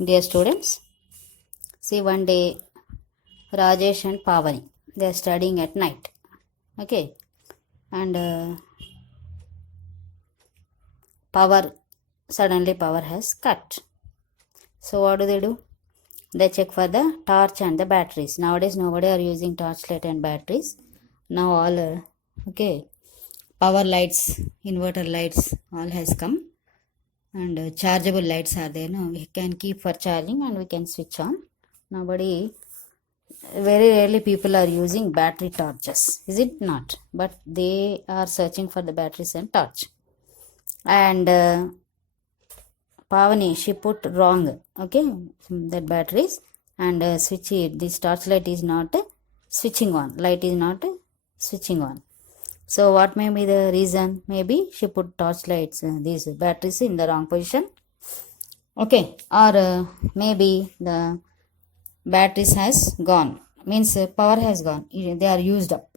Dear students, see one day Rajesh and Pavani, they are studying at night. Okay, and suddenly power has cut. So what do? They check for the torch and the batteries. Nowadays nobody are using torchlight and batteries. Now all power lights, inverter lights, all has come, and chargeable lights are there. Now we can keep for charging and we can switch on. Very rarely people are using battery torches, is it not? But they are searching for the batteries and torch. And Pavani, she put wrong, that batteries, and switch it. This torchlight is not switching on. Light is not switching on. So what may be the reason? Maybe she put torchlights, these batteries in the wrong position. Okay, or maybe the batteries has gone, means power has gone, they are used up,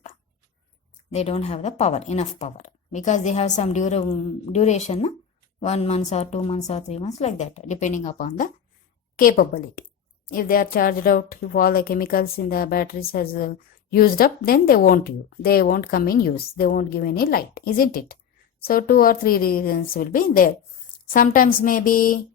they don't have the power, enough power, because they have some duration, 1 month or 2 months or 3 months, like that, depending upon the capability. If they are charged out, if all the chemicals in the batteries has used up, then they won't come in use, they won't give any light, isn't it? So 2 or 3 reasons will be there. Sometimes maybe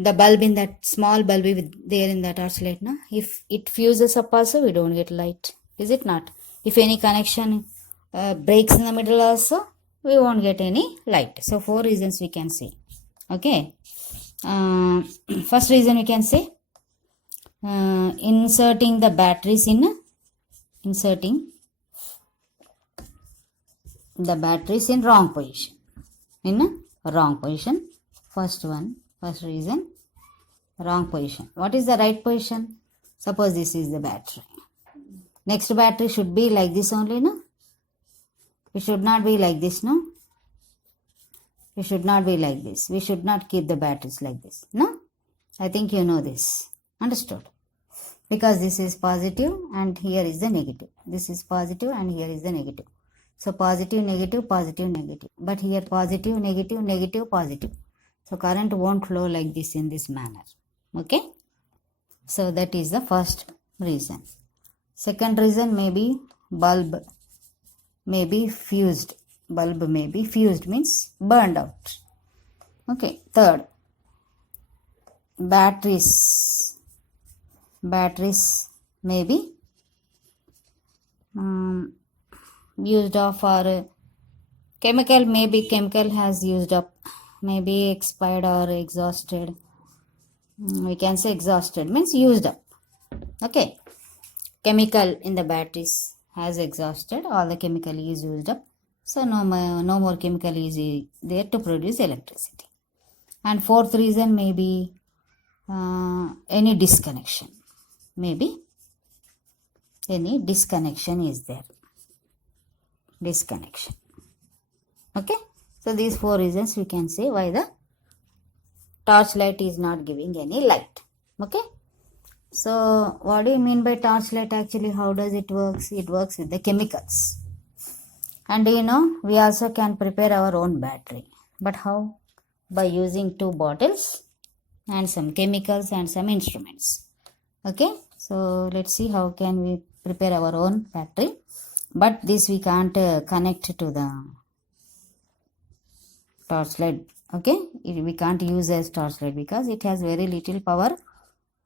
the bulb in that small bulb there in that torchlight, if it fuses up also, we don't get light, is it not? If any connection breaks in the middle also, we won't get any light. So 4 reasons we can say. Okay, first reason we can say, inserting the batteries in wrong position. First reason, wrong position. What is the right position? Suppose this is the battery. Next battery should be like this only, no? It should not be like this, no? It should not be like this. We should not keep the batteries like this, no? I think you know this. Understood? Because this is positive and here is the negative. This is positive and here is the negative. So positive, negative, positive, negative. But here positive, negative, negative, positive. So current won't flow like this in this manner. Okay. So that is the first reason. Second reason, maybe bulb may be fused. Bulb may be fused, means burned out. Okay. Third, batteries may be used off, or chemical has used up, maybe expired or exhausted. We can say exhausted means used up. Okay, chemical in the batteries has exhausted, all the chemical is used up, so no more chemical is there to produce electricity. And fourth reason, maybe any disconnection, maybe any disconnection is there. Disconnection. Okay, so these 4 reasons we can say why the torchlight is not giving any light. Okay, so what do you mean by torchlight actually? How does it works? It works with the chemicals. And we also can prepare our own battery. But how? By using 2 bottles and some chemicals and some instruments. Okay, so let's see how can we prepare our own battery. But this we can't connect to the torchlight. Okay, we can't use as torchlight because it has very little power.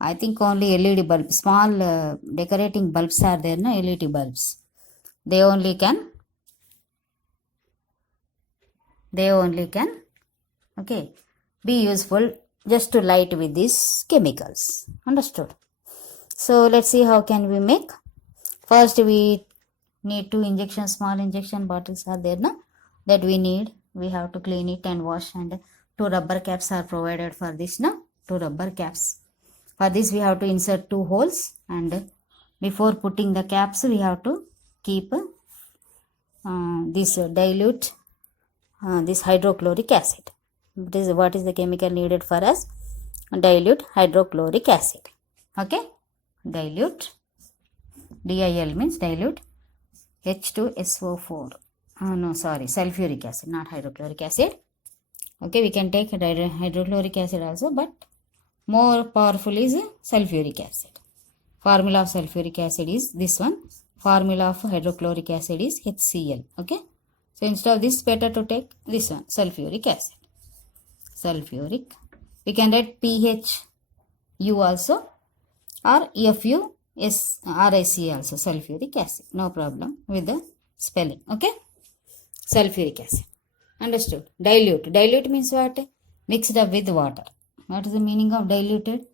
I think only LED bulb, small decorating bulbs are there, no? LED bulbs. They only can be useful just to light with these chemicals. Understood? So let's see how can we make. First we need 2 small injection bottles are there, no? That we need. We have to clean it and wash, and 2 rubber caps are provided for this, no? 2 rubber caps. For this we have to insert 2 holes, and before putting the caps we have to keep this dilute this hydrochloric acid. What is the chemical needed for us? Dilute hydrochloric acid. Okay, dilute, DIL means dilute H2SO4. Sulfuric acid, not hydrochloric acid. Okay, we can take hydrochloric acid also, but more powerful is sulfuric acid. Formula of sulfuric acid is this one. Formula of hydrochloric acid is HCl. Okay. So instead of this, better to take this one, sulfuric acid. Sulfuric. We can write PHU also or FUSRIC also, sulfuric acid. No problem with the spelling. Okay. Sulfuric acid. Understood? Dilute. Dilute means what? Mixed up with water. What is the meaning of diluted?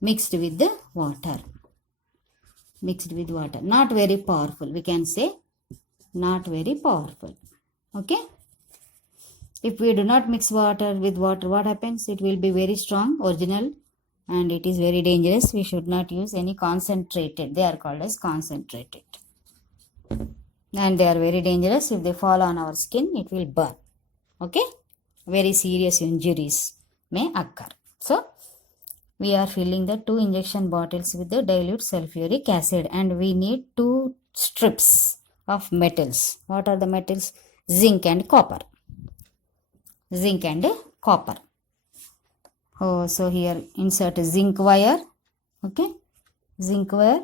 Mixed with the water. Mixed with water. Not very powerful. We can say not very powerful. Okay. If we do not mix water with water, what happens? It will be very strong, original, and it is very dangerous. We should not use any concentrated. They are called as concentrated. And they are very dangerous. If they fall on our skin, it will burn. Okay. Very serious injuries may occur. So, we are filling the 2 injection bottles with the dilute sulfuric acid, and we need 2 strips of metals. What are the metals? Zinc and copper. Zinc and copper. Oh, so here insert a zinc wire. Okay. Zinc wire.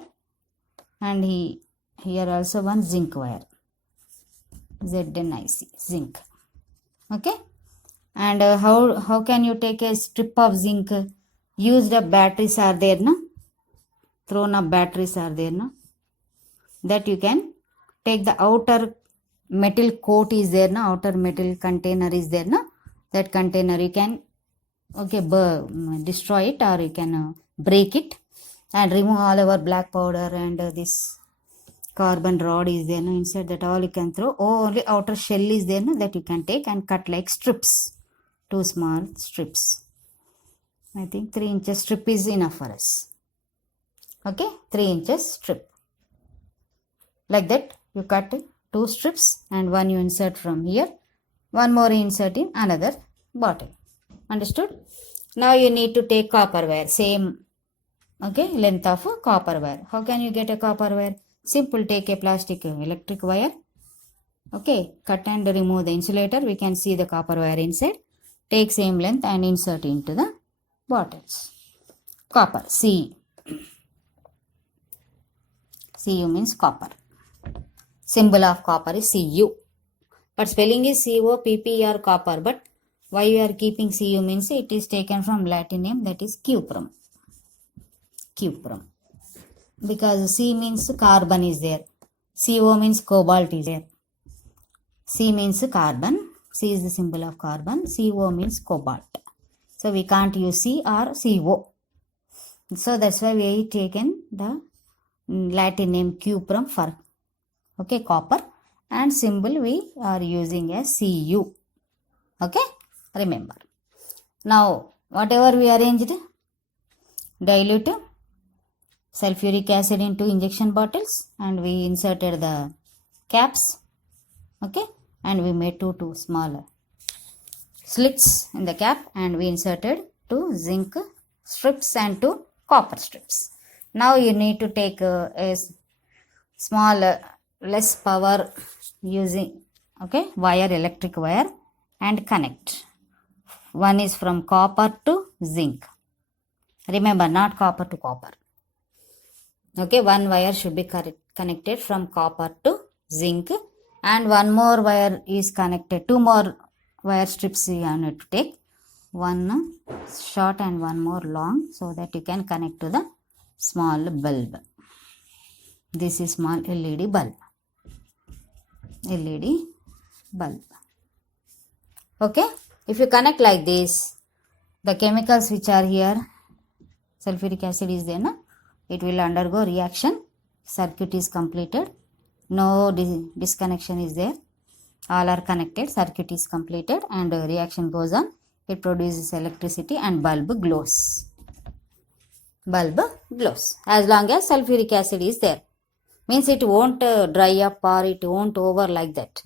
And here also one zinc wire. ZNIC. Zinc. Okay. And how can you take a strip of zinc? Used up batteries are there, no? Thrown up batteries are there, no? That you can take the outer metal coat is there, no? Outer metal container is there, no? That container you can, okay, destroy it, or you can break it and remove all our black powder and this carbon rod is there, no? Inside that all you can throw. Only outer shell is there, no? That you can take and cut like strips. 2 small strips. I think 3 inches strip is enough for us. Okay, 3 inches strip. Like that, you cut 2 strips and one you insert from here. One more insert in another bottle. Understood? Now you need to take copper wire. Same, okay, length of copper wire. How can you get a copper wire? Simple, take a plastic electric wire. Okay, cut and remove the insulator. We can see the copper wire inside. Take same length and insert into the bottles. Copper, Cu. Cu means copper. Symbol of copper is Cu. But spelling is COPPER, copper. But why we are keeping Cu means it is taken from Latin name, that is cuprum. Cuprum. Because C means carbon is there. CO means cobalt is there. C means carbon. C is the symbol of carbon. CO means cobalt. So we can't use C or CO. So that's why we taken the Latin name cuprum for, okay, copper, and symbol we are using as Cu. Okay, remember. Now whatever we arranged, dilute sulfuric acid into injection bottles, and we inserted the caps. Okay, and we made two smaller slits in the cap, and we inserted 2 zinc strips and 2 copper strips. Now you need to take a small less power using, okay, wire, electric wire, and connect. One is from copper to zinc. Remember, not copper to copper. Okay, one wire should be connected from copper to zinc, and one more wire is connected. 2 more wire strips you need to take. One short and one more long, so that you can connect to the small bulb. This is small LED bulb. LED bulb. Okay, if you connect like this, the chemicals which are here, sulfuric acid is there, no? It will undergo reaction. Circuit is completed. No disconnection is there. All are connected. Circuit is completed, and reaction goes on. It produces electricity and bulb glows. Bulb glows as long as sulfuric acid is there. Means it won't dry up or it won't over like that.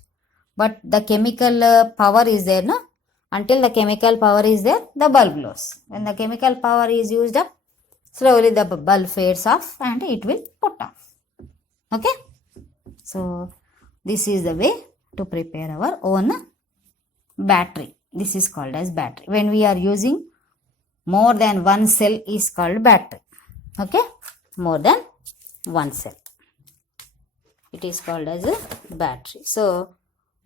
But the chemical power is there, no? Until the chemical power is there, the bulb glows. When the chemical power is used up, slowly the bulb fades off and it will put off. Okay? So, this is the way to prepare our own battery. This is called as battery. When we are using more than one cell is called battery. Okay, more than one cell, it is called as a battery. So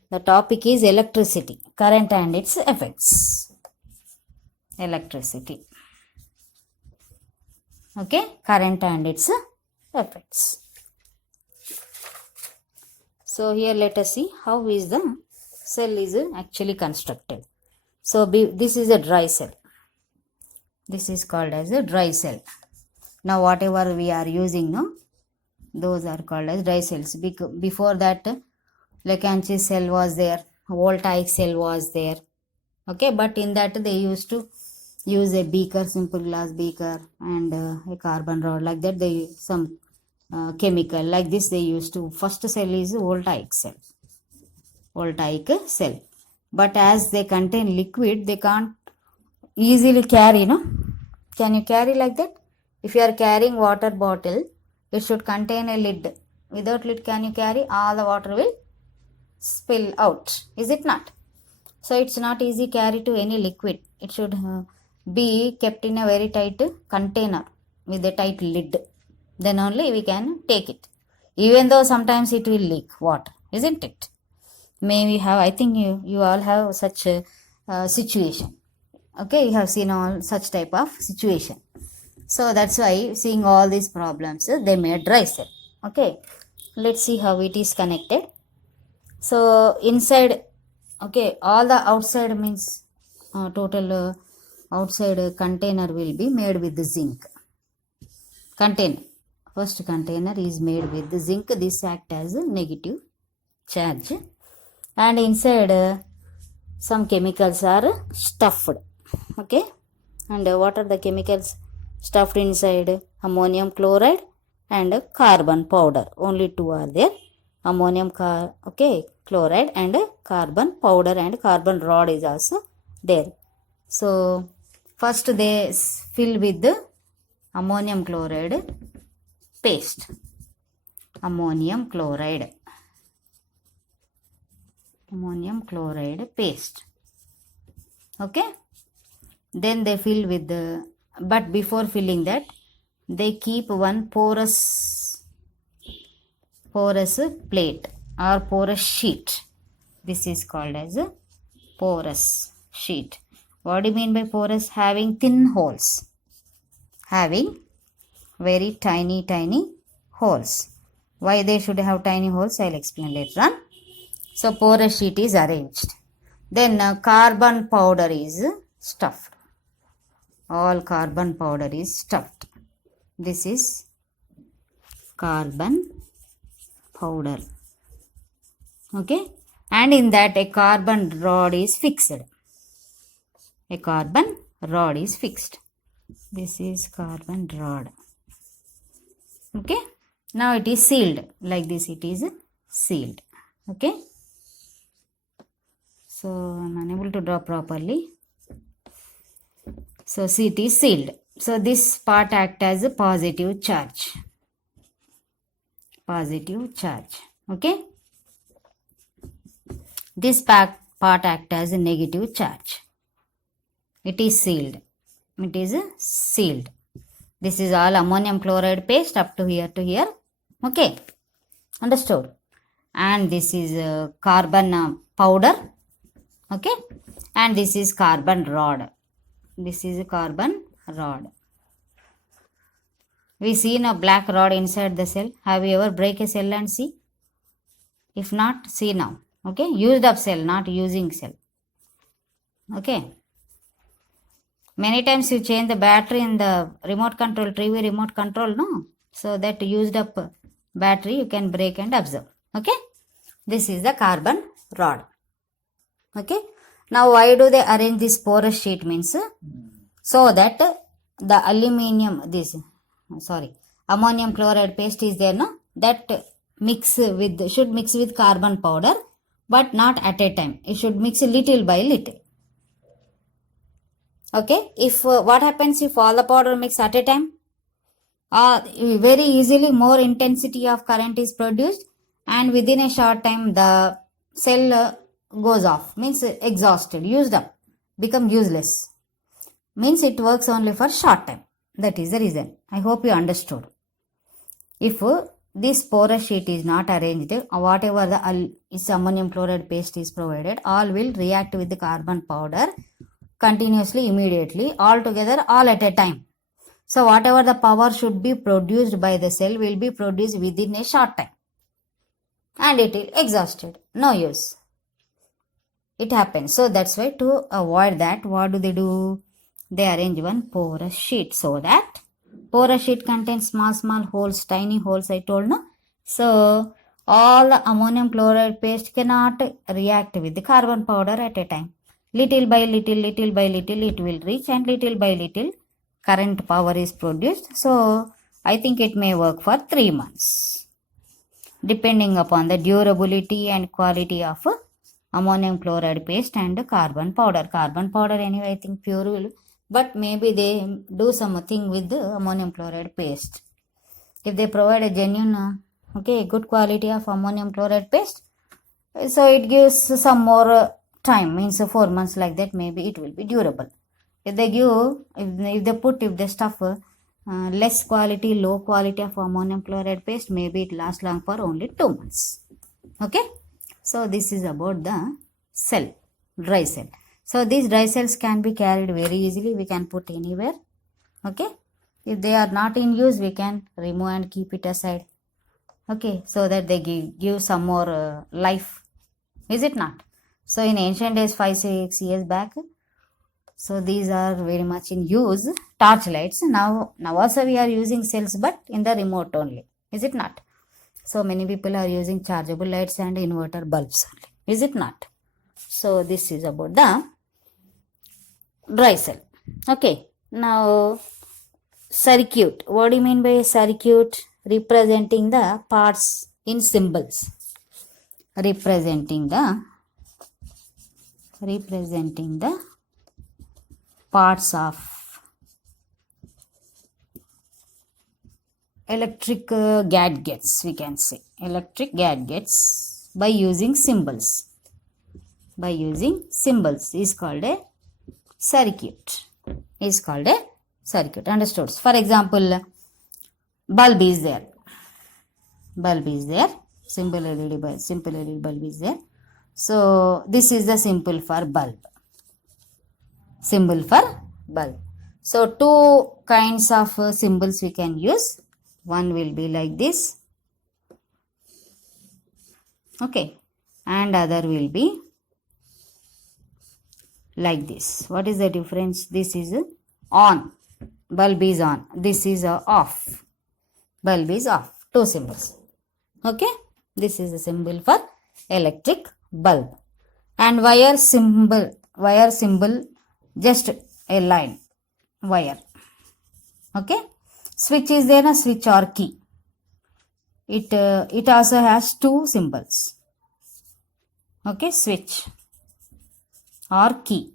the topic is electricity, current and its effects. Electricity. Okay, current and its effects. So here let us see how is the cell is actually constructed. So this is a dry cell. This is called as a dry cell. Now whatever we are using, no, those are called as dry cells. Before that, Lagrange cell was there, voltaic cell was there. Okay, but in that they used to use a beaker, simple glass beaker, and a carbon rod, like that. They some chemical like this they used to. First cell is voltaic cell. Voltaic cell. But as they contain liquid, they can't easily carry, no? Can you carry like that? If you are carrying water bottle, it should contain a lid. Without lid, can you carry? All the water will spill out. Is it not? So it's not easy carry to any liquid. It should be kept in a very tight container with a tight lid. Then only we can take it. Even though sometimes it will leak water, isn't it? Maybe have, I think you all have such a situation. Okay, you have seen all such type of situation. So that's why, seeing all these problems, they made dry cell. Okay, let's see how it is connected. So inside, okay, all the outside means total outside container will be made with the zinc. Container, first container is made with the zinc. This act as a negative charge, and inside some chemicals are stuffed. Okay, and what are the chemicals stuffed inside? Ammonium chloride and carbon powder. Only two are there. Ammonium chloride and carbon powder, and carbon rod is also there. So first they fill with the ammonium chloride paste. Ammonium chloride paste. Okay, then they fill with the, but before filling that, they keep one porous plate or porous sheet. This is called as a porous sheet. What do you mean by porous? Having thin holes, having very tiny holes. Why they should have tiny holes, I'll explain later on. So porous sheet is arranged. Then carbon powder is stuffed. All carbon powder is stuffed. This is carbon powder. Okay, and in that a carbon rod is fixed. A carbon rod is fixed. This is carbon rod. Okay, now it is sealed. Like this it is sealed. Okay, so I'm unable to draw properly. So see, it is sealed. So this part acts as a positive charge. Positive charge. Okay, this part acts as a negative charge. It is sealed. It is sealed. This is all ammonium chloride paste up to here to here. Okay, understood? And this is carbon powder. Okay, and this is carbon rod. This is a carbon rod. We see a black rod inside the cell. Have you ever break a cell and see? If not, see now. Okay, used up cell, not using cell. Okay, many times you change the battery in the remote control, TV remote control, no? So that used up battery you can break and observe. Okay, this is the carbon rod. Okay, now why do they arrange this porous sheet? Means so that the ammonium chloride paste is there, no? That should mix with carbon powder, but not at a time. It should mix little by little. Okay, if what happens if all the powder mix at a time? Very easily more intensity of current is produced, and within a short time the cell goes off, means exhausted, used up, become useless. means it works only for short time. That is the reason. I hope you understood. If this porous sheet is not arranged, whatever the ammonium chloride paste is provided, all will react with the carbon powder continuously, immediately, all together, all at a time. So whatever the power should be produced by the cell will be produced within a short time. And it is exhausted. No use. It happens. So that's why to avoid that, what do? They arrange one porous sheet, so that porous sheet contains small holes, tiny holes, I told, no? So all the ammonium chloride paste cannot react with the carbon powder at a time. Little by little it will reach, and little by little current power is produced. So I think it may work for 3 months, depending upon the durability and quality of ammonium chloride paste and carbon powder. Carbon powder anyway, I think pure will, but maybe they do something with the ammonium chloride paste. If they provide a genuine, good quality of ammonium chloride paste, so it gives some more time, means 4 months like that, maybe it will be durable. If they give, if they stuff less quality, low quality of ammonium chloride paste, maybe it lasts long for only 2 months. Okay. So this is about the cell, dry cell. So these dry cells can be carried very easily. We can put anywhere. Okay. If they are not in use, we can remove and keep it aside. Okay. So that they give some more life. Is it not? So in ancient days, 5-6 years back, so these are very much in use. Torchlights. Now also we are using cells, but in the remote only. Is it not? So many people are using chargeable lights and inverter bulbs only. Is it not? So this is about the dry cell. Okay. Now circuit. What do you mean by circuit? Representing the parts in symbols. Representing the parts of electric gadgets, we can say. Electric gadgets by using symbols. By using symbols is called a circuit. Is called a circuit. Understood? For example, bulb is there. Bulb is there. Simple LED bulb is there. So this is the symbol for bulb. Symbol for bulb. So two kinds of symbols we can use. One will be like this. Okay. And other will be like this. What is the difference? This is on. Bulb is on. This is off. Bulb is off. Two symbols. Okay. This is a symbol for electric bulb. And wire symbol, just a line. Wire. Okay. Switch is there, a switch or key. It also has two symbols. Okay. Switch or key.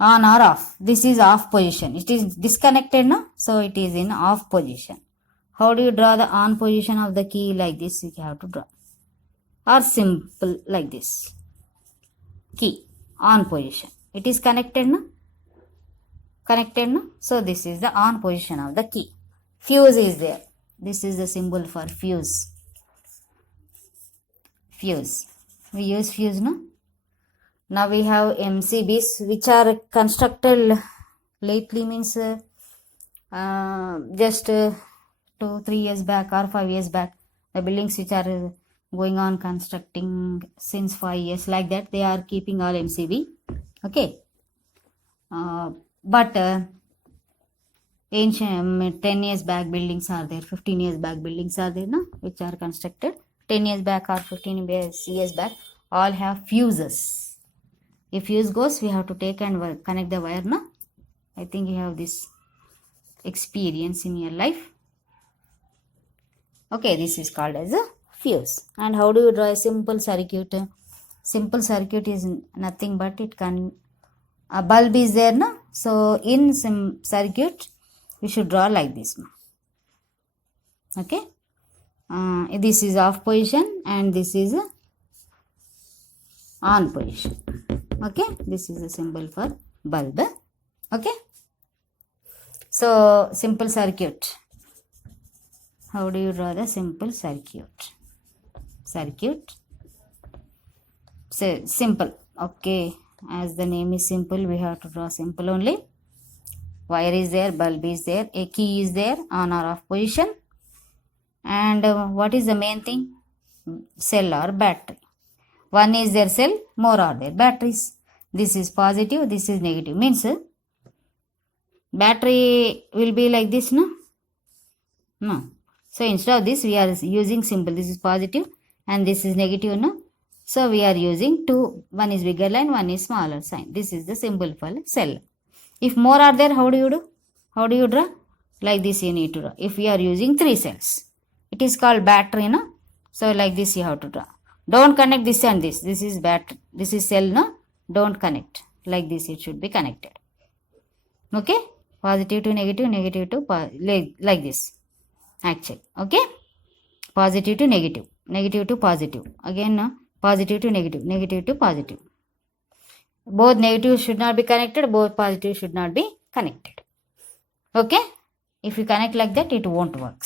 On or off. This is off position. It is disconnected now. So it is in off position. How do you draw the on position of the key? Like this you have to draw. Or simple like this. Key. On position. It is connected now. Connected now. So this is the on position of the key. Fuse is there. This is the symbol for fuse. Fuse. We use fuse now. Now we have MCBs which are constructed lately, means just 2-3 years back or 5 years back. The buildings which are going on constructing since 5 years like that, they are keeping all MCB. Okay. But ancient 10 years back buildings are there, 15 years back buildings are there now, which are constructed 10 years back or 15 years back, all have fuses. If fuse goes, we have to take and connect the wire now. I think you have this experience in your life. Okay, this is called as a fuse. And how do you draw a simple circuit? Simple circuit is nothing but it can, a bulb is there now. So in circuit, we should draw like this. Okay. This is off position and this is on position. Okay. This is a symbol for bulb. Okay, so simple circuit. How do you draw the simple circuit? So simple. Okay, as the name is simple, we have to draw simple only. Wire is there, bulb is there, a key is there, on or off position, and what is the main thing? Cell or battery. One is their cell, more are their batteries. This is positive, this is negative. Means battery will be like this, no? No. So instead of this, we are using symbol. This is positive and this is negative, no? So we are using two. One is bigger line, one is smaller sign. This is the symbol for cell. If more are there, how do you do? How do you draw? Like this you need to draw. If we are using 3 cells, it is called battery, no? So like this you have to draw. Don't connect this and this. This is battery. This is cell, no? Don't connect. Like this it should be connected. Okay? Positive to negative, negative to like this. Actually, okay? Positive to negative, negative to positive. Again, no? Positive to negative, negative to positive. Both negative should not be connected, both positive should not be connected. Okay? If you connect like that, it won't work.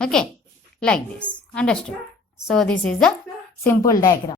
Okay? Like this. Understood? So, this is the simple diagram.